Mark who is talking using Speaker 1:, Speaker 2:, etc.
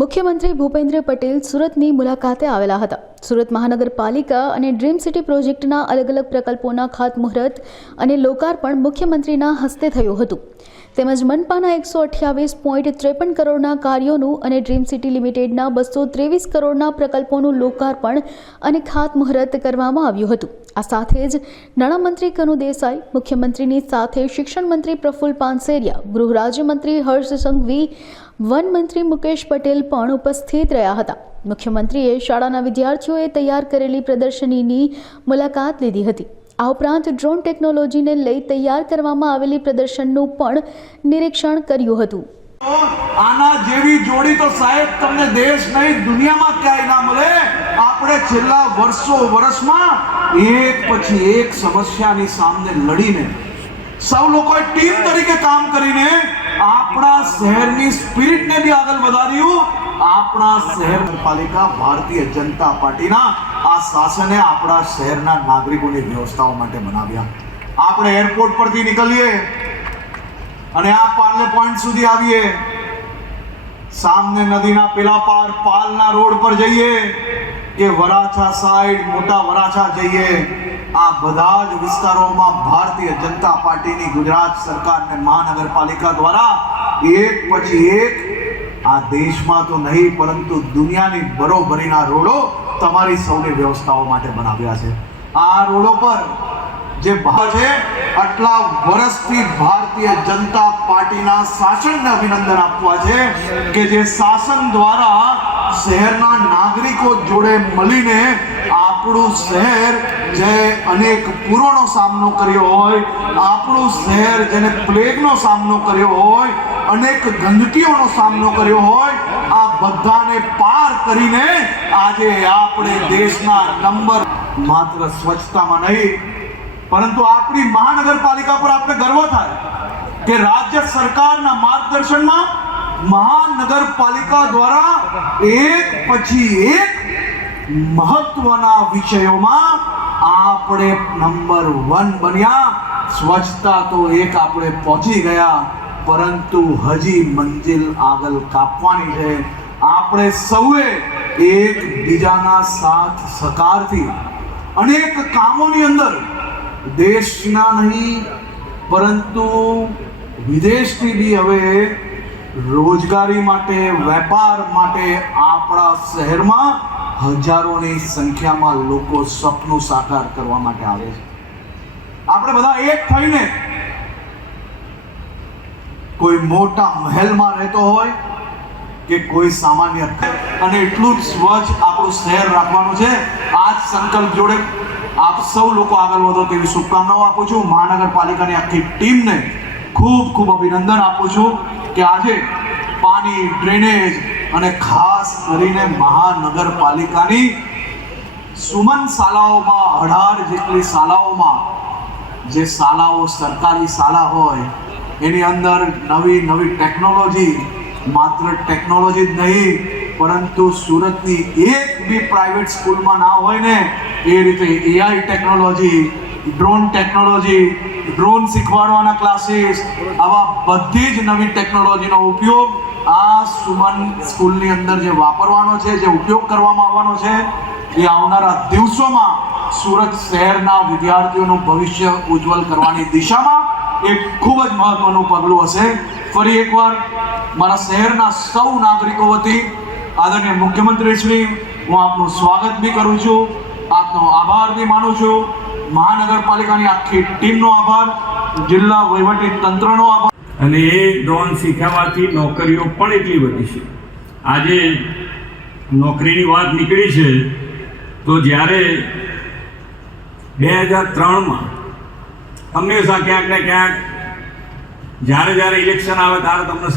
Speaker 1: મુખ્યમંત્રી ભૂપેન્દ્ર પટેલ સુરતની મુલાકાતે આવેલા હતા. સુરત મહાનગરપાલિકા અને ડ્રીમ સિટી પ્રોજેક્ટના અલગ અલગ પ્રકલ્પોના ખાતમુહૂર્ત અને લોકાર્પણ મુખ્યમંત્રીના હસ્તે થયું હતું. તેમજ મનપાના એકસો અઠ્યાવીસ પોઈન્ટ ત્રેપન કરોડના કાર્યોનું અને ડ્રીમ સિટી લિમિટેડના બસો ત્રેવીસ કરોડના પ્રકલ્પોનું લોકાર્પણ અને ખાતમુહૂર્ત કરવામાં આવ્યું હતું. આ સાથે જ નાણામંત્રી કનુ દેસાઈ, મુખ્યમંત્રીની સાથે શિક્ષણ મંત્રી પ્રફુલ પાનસેરિયા, ગૃહ રાજ્યમંત્રી હર્ષ સંઘવી વન મંત્રી મુકેશ પટેલ પણ ઉપસ્થિત રહ્યા હતા. મુખ્યમંત્રીએ શાળાના વિદ્યાર્થીઓએ તૈયાર કરેલી પ્રદર્શનીની મુલાકાત લીધી હતી. આ ઉપરાંત ડ્રોન ટેકનોલોજીને લઈ તૈયાર કરવામાં આવેલી પ્રદર્શનનું પણ નિરીક્ષણ કર્યું હતું.
Speaker 2: આના જેવી જોડી તો સાહેબ તમને દેશ નહીં, દુનિયામાં ક્યાંય ના મળે. આપણે છેલ્લા વર્ષો, વર્ષમાં એક પછી એક સમસ્યાની સામે લડીને સૌ લોકોએ ટીમ તરીકે કામ કરીને આપણા શહેરની સ્પિરિટને બી આગળ વધાર્યું. આપણા શહેર પાલિકા ભારતીય જનતા પાર્ટીના આ શાસને આપણા શહેરના નાગરિકોની વ્યવસ્થાઓ માટે બનાવ્યા. આપણે એરપોર્ટ પરથી નીકળીએ અને આ પાર્લે પોઈન્ટ સુધી આવીએ. સામને નદીના પેલા પાર પાલના રોડ પર જઈએ. કે વરાછા સાઈડ, મોટા વરાછા જઈએ. આ બધા જ વિસ્તારોમાં ભારતીય જનતા પાર્ટીની ગુજરાત સરકાર અને મહાનગરપાલિકા દ્વારા એક પછી એક, આ દેશમાં તો નહીં, પરંતુ દુનિયાની બરોબરીના રોડો તમારી સૌની વ્યવસ્થાઓ માટે બનાવ્યા છે. આ રોડો પર જે ભાવ છે, આટલા વર્ષથી ભારતીય જનતા પાર્ટીના શાસનને અભિનંદન આપવા છે કે જે શાસન દ્વારા શહેરના નાગરિકો જોડે મળીને આપણું શહેર જે અનેક પૂરોનો સામનો કર્યો હોય, આપણું શહેર જેને પ્લેગનો સામનો કર્યો હોય, અનેક ગંદકીઓનો સામનો કર્યો હોય, આ બધાને પાર કરીને આજે આપણે દેશના નંબર માત્ર સ્વચ્છતામાં નહીં પરંતુ આપણી મહાનગરપાલિકા પર આપણે ગર્વ થાય કે રાજ્ય સરકારના માર્ગદર્શનમાં મહાનગરપાલિકા દ્વારા એક પછી એક મહત્વના વિષયોમાં આપણે નંબર વન બન્યા. સ્વચ્છતા તો એક આપણે પહોંચી ગયા, પરંતુ હજી મંજિલ આગળ કાપવાની છે. આપણે સૌએ એક બીજાના સાથ સહકારથી અનેક કામોની અંદર દેશના નહીં, પરંતુ વિદેશથી બી હવે રોજગારી માટે, વેપાર માટે આપણા શહેરમાં હજારોની સંખ્યામાં લોકો સપનું સાકાર કરવા માટે આવે છે. આપણે બધા એક થઈને કોઈ મોટા મહેલમાં રહેતો હોય કે કોઈ સામાન્ય અને એટલું જ સ્વચ્છ આપણું શહેર રાખવાનું છે. આ જ સંકલ્પ જોડે આપ સૌ લોકો આગળ વધો તેવી શુભકામનાઓ આપું છું. મહાનગરપાલિકાની આખી ટીમને ખૂબ ખૂબ અભિનંદન આપું છું કે આજે પાણી, ડ્રેનેજ અને ખાસ કરીને મહાનગરપાલિકાની સુમન શાળાઓમાં, અઢાર જેટલી શાળાઓમાં જે શાળાઓ સરકારી શાળા હોય, એની અંદર નવી નવી ટેકનોલોજી, માત્ર ટેકનોલોજી જ નહીં પરંતુ સુરતની એક બી પ્રાઇવેટ સ્કૂલમાં ના હોય ને, એ રીતે AI technology drone technology drone શીખવાડવાના classes આવા બધી જ નવી ટેકનોલોજીનો ઉપયોગ આ સુમન સ્કૂલની અંદર જે વાપરવાનો છે, જે ઉપયોગ કરવામાં આવવાનો છે, એ આવનારા દિવસોમાં સુરત શહેરના વિદ્યાર્થીઓનું ભવિષ્ય ઉજ્જવલ કરવાની દિશામાં એક ખૂબ જ મહત્વનું પગલું હશે. ફરી એકવાર મારા શહેરના સૌ નાગરિકો વતી આદરણીય મુખ્યમંત્રીશ્રી હું આપનું સ્વાગત બી કરું છું. આપનો આભાર બી માનું છું. મહાનગરપાલિકાની આખી ટીમનો આભાર. જિલ્લા વહીવટી તંત્રનો આભાર.
Speaker 3: અને એ ડ્રોન શીખ્યામાંથી નોકરીઓ પણ એટલી વધી છે. આજે નોકરીની વાત નીકળી છે, તો જ્યારે બે હજાર ત્રણમાં હંમેશા ક્યાંક ને ક્યાંક જ્યારે જ્યારે ઇલેક્શન આવે ત્યારે તમને